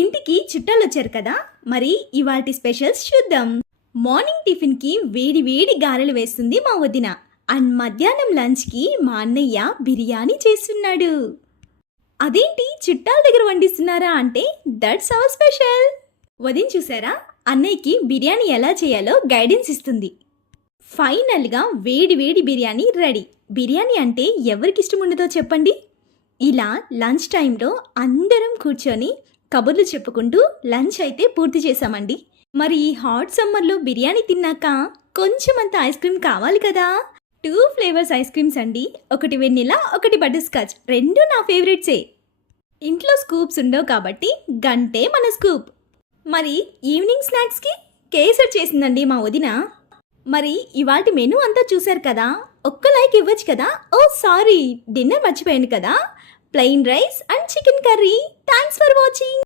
ఇంటికి చుట్టాలొచ్చారు కదా, మరి ఇవాల్టి స్పెషల్స్ చూద్దాం. మార్నింగ్ టిఫిన్కి వేడి వేడి గారెలు వేస్తుంది మా వదిన. అండ్ మధ్యాహ్నం లంచ్కి మా అన్నయ్య బిర్యానీ చేస్తున్నాడు. అదేంటి చుట్టాల దగ్గర వండిస్తున్నారా అంటే దట్స్ అవర్ స్పెషల్. వదిన చూసారా, అన్నయ్యకి బిర్యానీ ఎలా చేయాలో గైడెన్స్ ఇస్తుంది. ఫైనల్గా వేడి వేడి బిర్యానీ రెడీ. బిర్యానీ అంటే ఎవరికి ఇష్టం ఉండదో చెప్పండి. ఇలా లంచ్ టైంలో అందరం కూర్చొని కబుర్లు చెప్పుకుంటూ లంచ్ అయితే పూర్తి చేశామండి. మరి ఈ హాట్ సమ్మర్లో బిర్యానీ తిన్నాక కొంచెం అంత ఐస్ క్రీమ్ కావాలి కదా. 2 ఫ్లేవర్స్ ఐస్ క్రీమ్స్ అండి. ఒకటి వెనిలా, ఒకటి బటర్ స్కాచ్. రెండు నా ఫేవరెట్సే. ఇంట్లో స్కూప్స్ ఉండవు కాబట్టి గంటే మన స్కూప్. మరి ఈవినింగ్ స్నాక్స్కి కేసర్ చేసిందండి మా వదిన. మరి ఇవాల్టి మెనూ అంతా చూశారు కదా, ఒక్క లైక్ ఇవ్వచ్చు కదా. ఓ సారీ, డిన్నర్ మర్చిపోయాను కదా. Plain rice and chicken curry. Thanks for watching.